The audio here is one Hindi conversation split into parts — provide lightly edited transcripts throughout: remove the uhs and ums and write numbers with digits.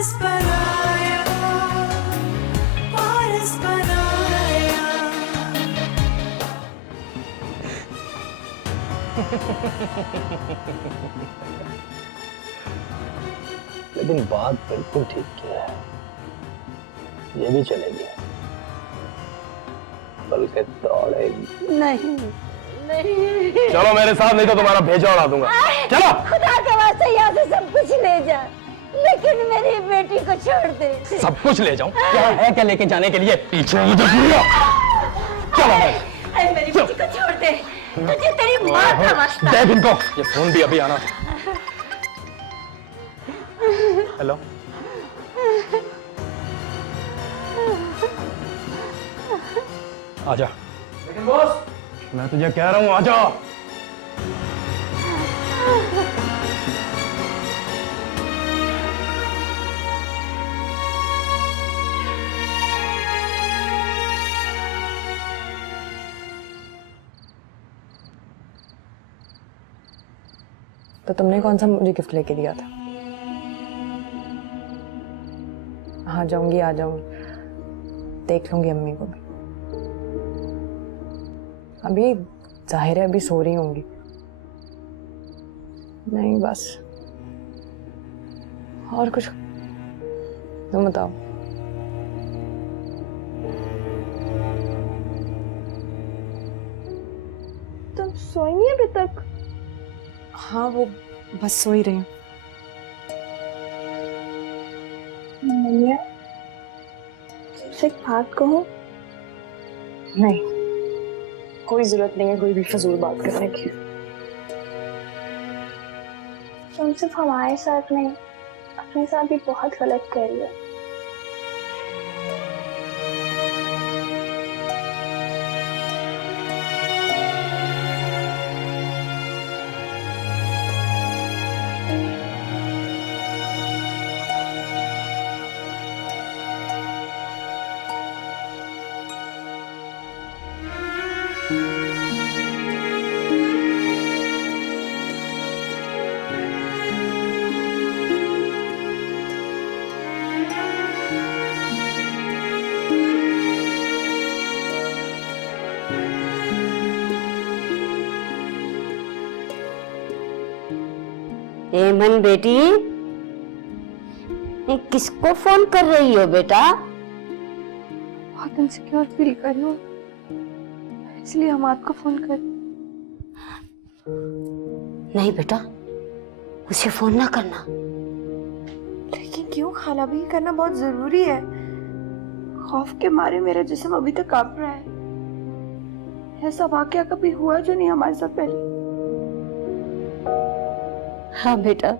पारस पराया, पारस पराया। लेकिन बात बिल्कुल ठीक की है, ये भी चलेगी, बल्कि दौड़ेगी। नहीं नहीं, चलो मेरे साथ, नहीं तो तुम्हारा भेजा उड़ा दूंगा। चलो। खुदा के वास्ते यहाँ से सब कुछ ले जा, लेकिन मेरी बेटी को छोड़ दे। सब कुछ ले जाऊं? क्या है क्या लेके जाने के लिए? पीछे मुझे चलो। अरे मेरी बेटी को छोड़ दे, तुझे तेरी माँ का वास्ता। दे इनको, ये फोन भी अभी आना। हेलो, आजा। लेकिन बॉस, मैं तुझे कह रहा हूं आजा। तो तुमने कौन सा मुझे गिफ्ट लेके दिया था? हाँ जाऊंगी, आ जाऊंगी, देख लूंगी अम्मी को भी। अभी जाहिर है अभी सो रही होंगी। नहीं बस, और कुछ तुम बताओ। तुम सोई नहीं अभी तक? हाँ वो बस सो ही रही हूँ। मम्मी, तुमसे एक बात कहूँ? नहीं, कोई जरूरत नहीं है कोई भी फजूल बात करने की। तुम सिर्फ हमारे साथ नहीं, अपने साथ भी बहुत गलत कर रही हो। एमन बेटी, किसको फोन कर रही हो बेटा? बहुत इनसिक्योर फील कर रही हूँ, इसलिए हम आपको फोन कर। नहीं बेटा, उसे फोन ना करना। लेकिन क्यों खाला भी? करना बहुत जरूरी है। खौफ के मारे मेरा जिस्म अभी तक कांप रहा है। ऐसा वाकया कभी हुआ जो नहीं हमारे साथ पहले। हाँ बेटा,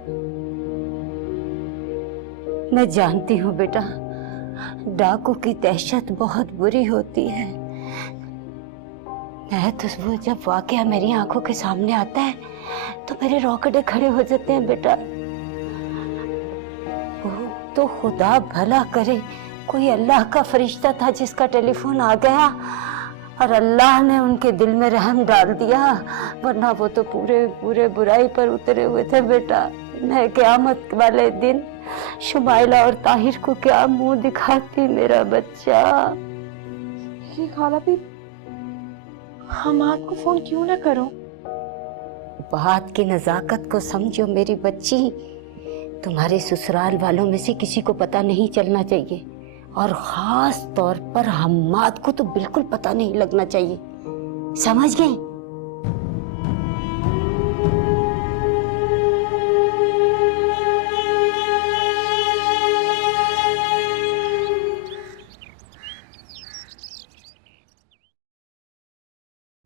मैं जानती हूँ बेटा, डाकू की दहशत बहुत बुरी होती है। मैं तो वो जब वाकया मेरी आंखों के सामने आता है तो मेरे रोंगटे खड़े हो जाते हैं बेटा। वो तो खुदा भला करे कोई अल्लाह का फरिश्ता था जिसका टेलीफोन आ गया और अल्लाह ने उनके दिल में रहम डाल दिया, वरना वो तो पूरे पूरे बुराई पर उतरे हुए थे बेटा। मैं क़यामत वाले दिन शुमाइला और ताहिर को क्या मुंह दिखाती मेरा बच्चा। ये खाला भी, हम आपको फोन क्यों ना करो? बात की नजाकत को समझो मेरी बच्ची, तुम्हारे ससुराल वालों में से किसी को पता नहीं चलना चाहिए, और खास तौर पर हम्माद को तो बिल्कुल पता नहीं लगना चाहिए, समझ गई?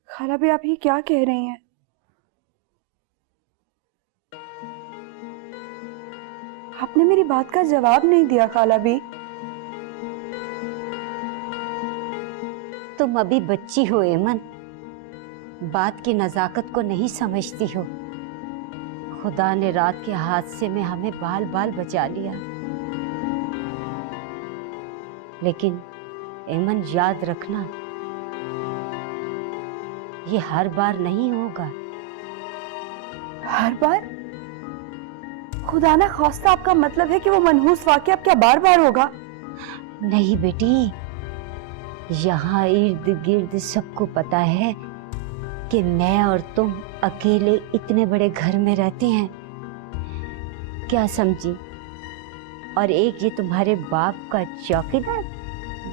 खाला भी, आप ये क्या कह रही हैं? आपने मेरी बात का जवाब नहीं दिया खाला भी। तुम अभी बच्ची हो एमन, बात की नजाकत को नहीं समझती हो। खुदा ने रात के हादसे में हमें बाल बाल बचा लिया, लेकिन एमन याद रखना, ये हर बार नहीं होगा। हर बार? खुदा ना खास्ता, आपका मतलब है कि वो मनहूस वाकया अब क्या बार बार होगा? नहीं बेटी, यहाँ इर्द गिर्द सबको पता है कि मैं और तुम अकेले इतने बड़े घर में रहते हैं, क्या समझी? और एक ये तुम्हारे बाप का चौकीदार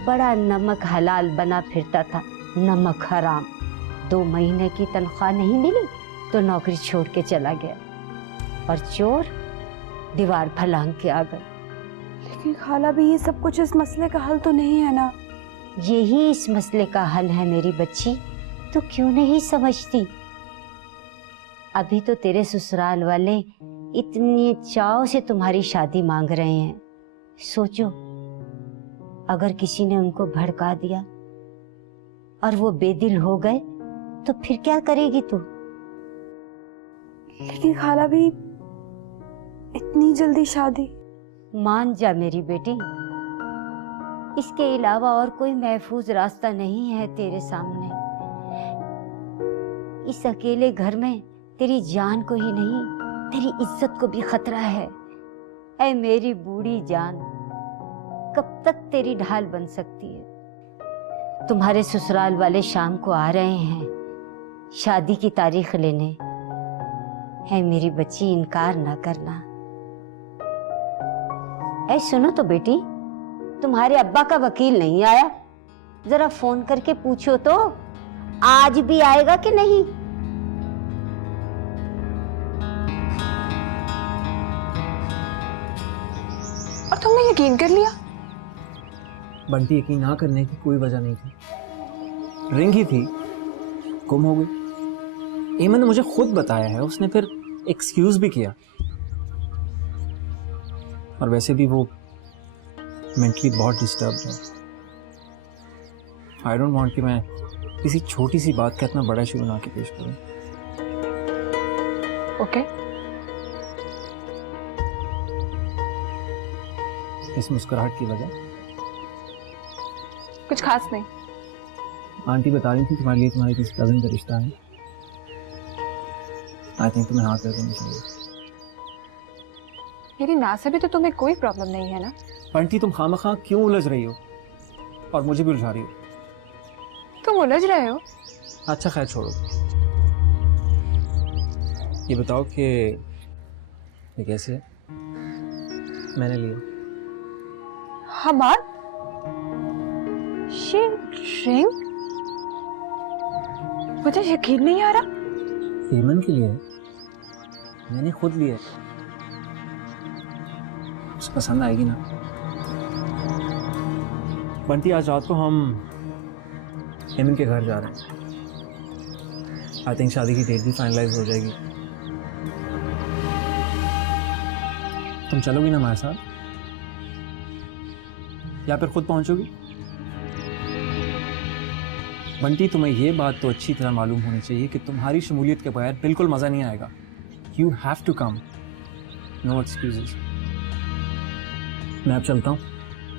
बड़ा नमक हलाल बना फिरता था, नमक हराम। 2 महीने की तनख्वाह नहीं मिली तो नौकरी छोड़ के चला गया, और चोर दीवार फलांग के आ गए। लेकिन खाला भी ये सब कुछ इस मसले का हल तो नहीं है ना? यही इस मसले का हल है मेरी बच्ची, तो क्यों नहीं समझती? अभी तो तेरे ससुराल वाले इतने चाव से तुम्हारी शादी मांग रहे हैं। सोचो, अगर किसी ने उनको भड़का दिया और वो बेदिल हो गए तो फिर क्या करेगी तू? लेकिन खाला भी इतनी जल्दी शादी? मान जा मेरी बेटी, इसके अलावा और कोई महफूज रास्ता नहीं है तेरे सामने। इस अकेले घर में तेरी जान को ही नहीं, तेरी इज्जत को भी खतरा है। ऐ मेरी बूढ़ी जान, कब तक तेरी ढाल बन सकती है? तुम्हारे ससुराल वाले शाम को आ रहे हैं शादी की तारीख लेने। है मेरी बच्ची, इनकार ना करना। ऐ सुनो तो बेटी, तुम्हारे अब्बा का वकील नहीं आया? जरा फोन करके पूछो तो, आज भी आएगा कि नहीं? और तुमने यकीन कर लिया? बंटी, यकीन ना करने की कोई वजह नहीं थी। रिंग ही थी, गुम हो गई। एमन ने मुझे खुद बताया है, उसने फिर एक्सक्यूज भी किया। और वैसे भी वो मेंटली बहुत डिस्टर्ब है। आई डोंट वांट कि मैं किसी छोटी सी बात का इतना बड़ा इशू बना के पेश करूं। ओके। इस मुस्कुराहट की वजह? कुछ खास नहीं। आंटी बता रही थी तुम्हारे लिए तुम्हारे किसी कजिन का रिश्ता है। आई थिंक तुम्हें हाँ कर देनी चाहिए। मेरी ना से भी तो तुम्हें कोई प्रॉब्लम नहीं है ना? आंटी, तुम खामखा क्यों उलझ रही हो और मुझे भी उलझा रही हो? तुम उलझ रहे हो? अच्छा खैर छोड़ो, ये बताओ कि ये कैसे है? मैंने लिया। हमार ये रिंग? मुझे यकीन नहीं आ रहा। एमन के लिए है। मैंने खुद लिया। उसे पसंद आएगी ना? बंटी, आज रात को हम एमन के घर जा रहे हैं। आई थिंक शादी की डेट भी फाइनलाइज हो जाएगी। तुम चलोगी ना हमारे साथ, या फिर खुद पहुंचोगी? बंटी, तुम्हें ये बात तो अच्छी तरह मालूम होनी चाहिए कि तुम्हारी शमूलियत के बगैर बिल्कुल मज़ा नहीं आएगा। You have to come, no excuses. मैं अब चलता हूँ,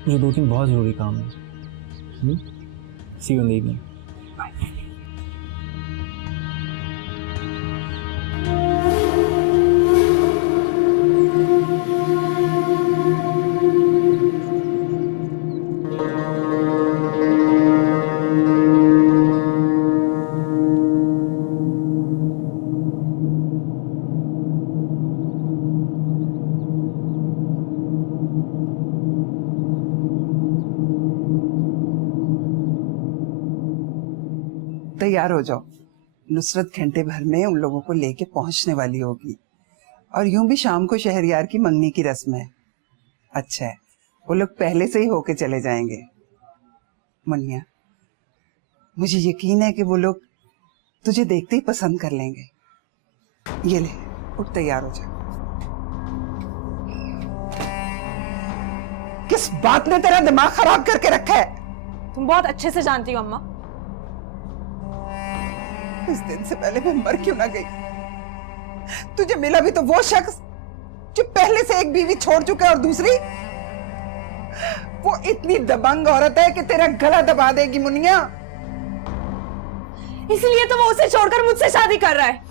मुझे 2-3 बहुत ज़रूरी काम है। See you in the evening. Bye. तैयार हो जाओ, नुसरत घंटे भर में उन लोगों को लेके पहुंचने वाली होगी। और यूं भी शाम को शहरयार की मंगनी की रस्म है। अच्छा है, वो लोग पहले से ही होके चले जाएंगे। मुन्निया, मुझे यकीन है कि वो लोग तुझे देखते ही पसंद कर लेंगे। ये ले, उठ तैयार हो जा। किस बात ने तेरा दिमाग खराब करके रखा है? तुम बहुत अच्छे से जानती हो अम्मा। इस दिन से पहले मैं मर क्यों ना गई? तुझे मिला भी तो वो शख्स जो पहले से एक बीवी छोड़ चुका है, और दूसरी वो इतनी दबंग औरत है कि तेरा गला दबा देगी। मुनिया, इसलिए तो वो उसे छोड़कर मुझसे शादी कर रहा है।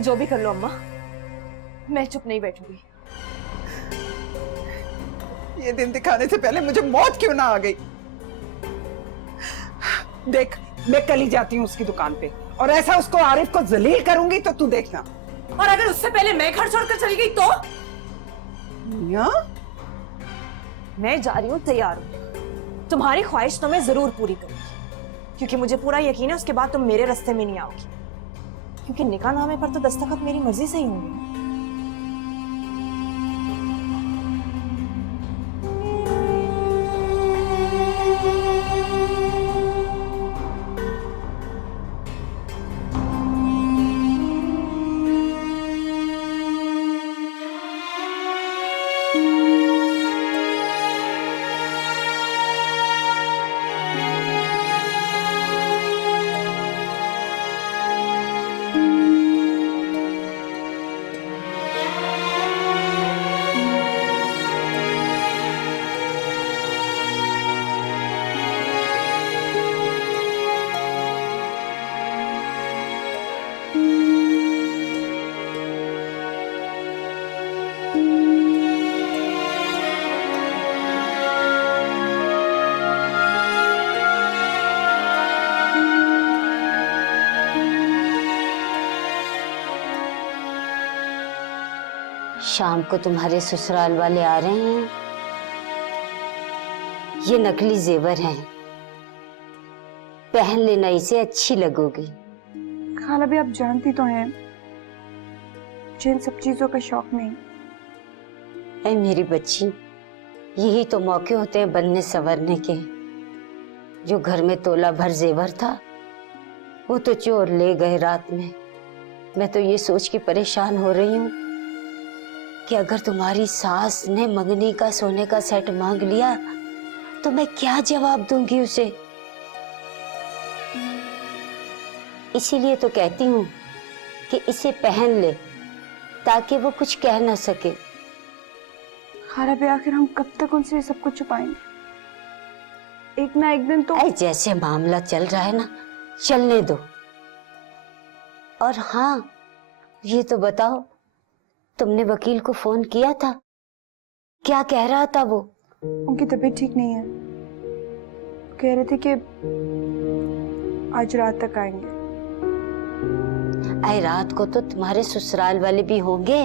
तुम जो भी कर लो अम्मा, मैं चुप नहीं बैठूंगी। ये दिन दिखाने से पहले मुझे मौत क्यों ना आ गई। देख, मैं कल ही जाती हूँ उसकी दुकान पे और ऐसा उसको आरिफ को जलील करूंगी तो तू देखना। और अगर उससे पहले मैं घर छोड़कर चली गई तो? मैं जा रही हूँ, तैयार हूँ। तुम्हारी ख्वाहिश तो मैं जरूर पूरी करूंगी, क्योंकि मुझे पूरा यकीन है उसके बाद तुम मेरे रास्ते में नहीं आओगी, क्योंकि निकाहनामे पर तो दस्तखत मेरी मर्जी से ही होंगे। शाम को तुम्हारे ससुराल वाले आ रहे हैं। ये नकली जेवर हैं, पहन लेना, इसे अच्छी लगोगी। खाला भी आप जानती तो हैं मुझे इन सब चीजों का शौक नहीं। ऐ मेरी बच्ची, यही तो मौके होते हैं बनने संवरने के। जो घर में तोला भर जेवर था वो तो चोर ले गए रात में। मैं तो ये सोच के परेशान हो रही हूँ कि अगर तुम्हारी सास ने मंगनी का सोने का सेट मांग लिया तो मैं क्या जवाब दूंगी उसे। इसीलिए तो कहती हूँ कि इसे पहन ले ताकि वो कुछ कह ना सके। खाला भी आखिर हम कब तक उनसे ये सब कुछ छुपाएंगे? एक ना एक दिन तो। जैसे मामला चल रहा है ना, चलने दो। और हाँ, ये तो बताओ, तुमने वकील को फोन किया था? क्या कह रहा था वो? उनकी तबीयत ठीक नहीं है, कह रहे थे कि आज रात तक आएंगे। आई रात को तो तुम्हारे ससुराल वाले भी होंगे,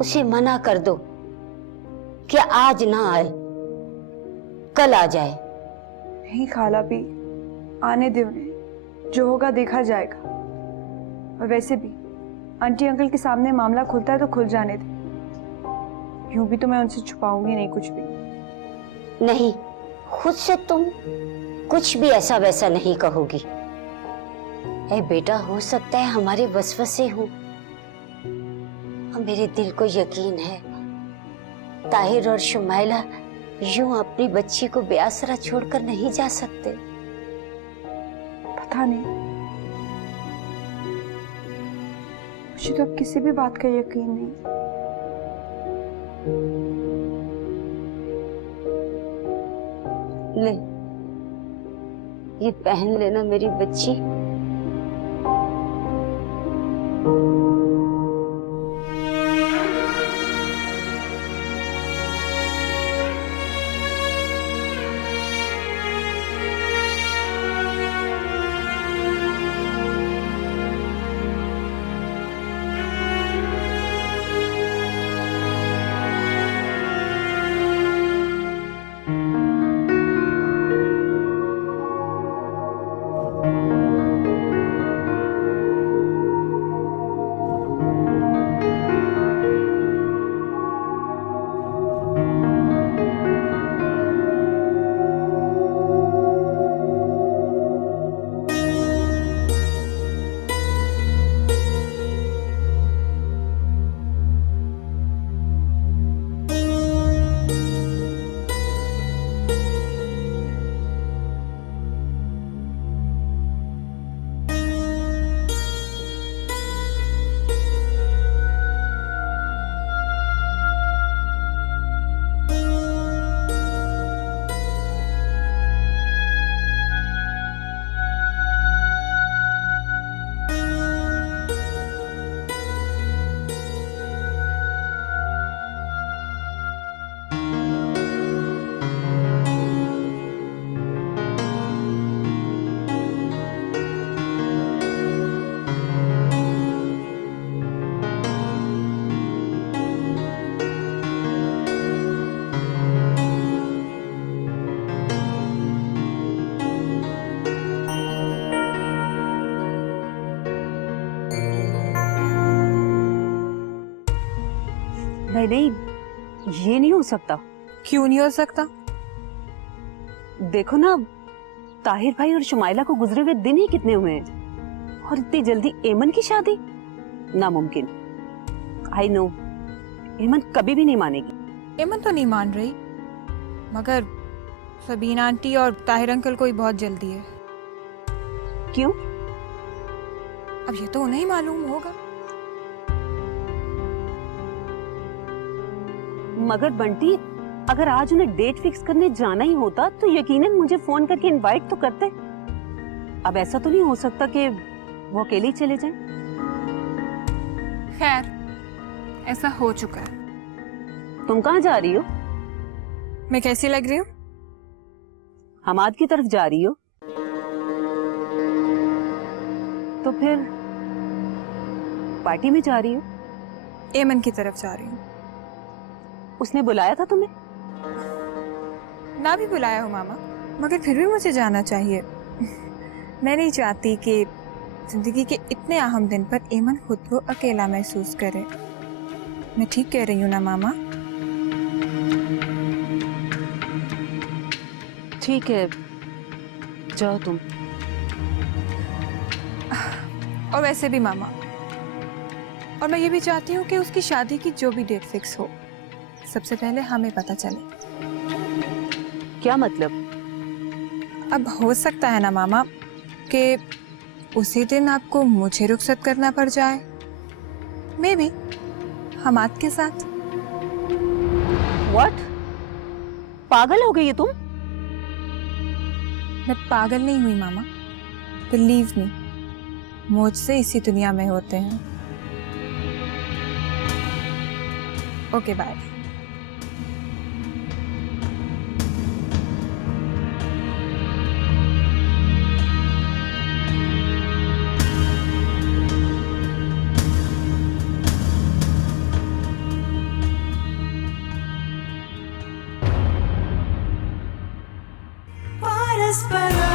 उसे मना कर दो कि आज ना आए, कल आ जाए। नहीं खाला भी, आने दे उन्हें, जो होगा देखा जाएगा। और वैसे भी आंटी अंकल के सामने मामला खुलता है तो खुल जाने दे। यूं भी तो मैं उनसे छुपाऊंगी नहीं कुछ भी। नहीं, खुद से तुम कुछ भी ऐसा वैसा नहीं कहोगी। ऐ बेटा, हो सकता है हमारे वसवसे हो। मेरे दिल को यकीन है ताहिर और शुमाइला यूं अपनी बच्ची को बेआसरा छोड़कर नहीं जा सकते। पता नहीं, मुझे तो अब किसी भी बात का यकीन नहीं। ले, ये पहन लेना मेरी बच्ची। नहीं नहीं, ये नहीं हो सकता। क्यों नहीं हो सकता? देखो ना, ताहिर भाई और शुमाइला को गुजरे हुए दिन ही कितने हुए हैं, और इतनी जल्दी एमन की शादी? नामुमकिन। आई नो, एमन कभी भी नहीं मानेगी। एमन तो नहीं मान रही, मगर सबीना आंटी और ताहिर अंकल को ही बहुत जल्दी है। क्यों? अब ये तो उन्हें ही मालूम होगा। मगर बंटी, अगर आज उन्हें डेट फिक्स करने जाना ही होता तो यकीनन मुझे फोन करके इनवाइट तो करते। अब ऐसा तो नहीं हो सकता कि वो अकेले ही चले जाएं। खैर, ऐसा हो चुका है। तुम कहाँ जा रही हो? मैं कैसी लग रही हूँ? हमाद की तरफ जा रही हो? तो फिर पार्टी में जा रही हो? एमन की तरफ जा रही हूँ। उसने बुलाया था तुम्हें? ना भी बुलाया हो मामा, मगर फिर भी मुझे जाना चाहिए। मैं नहीं चाहती कि जिंदगी के इतने अहम दिन पर एमन खुद को अकेला महसूस करे। मैं ठीक कह रही हूँ ना मामा? ठीक है, जाओ तुम। और वैसे भी मामा, और मैं ये भी चाहती हूँ कि उसकी शादी की जो भी डेट फिक्स हो, सबसे पहले हमें पता चले। क्या मतलब? अब हो सकता है ना मामा कि उसी दिन आपको मुझे रुखसत करना पड़ जाए, मे बी हमाद के साथ। व्हाट? पागल हो गई है तुम? मैं पागल नहीं हुई मामा, बिलीव मी, मुझसे इसी दुनिया में होते हैं। Okay bye. परस्पर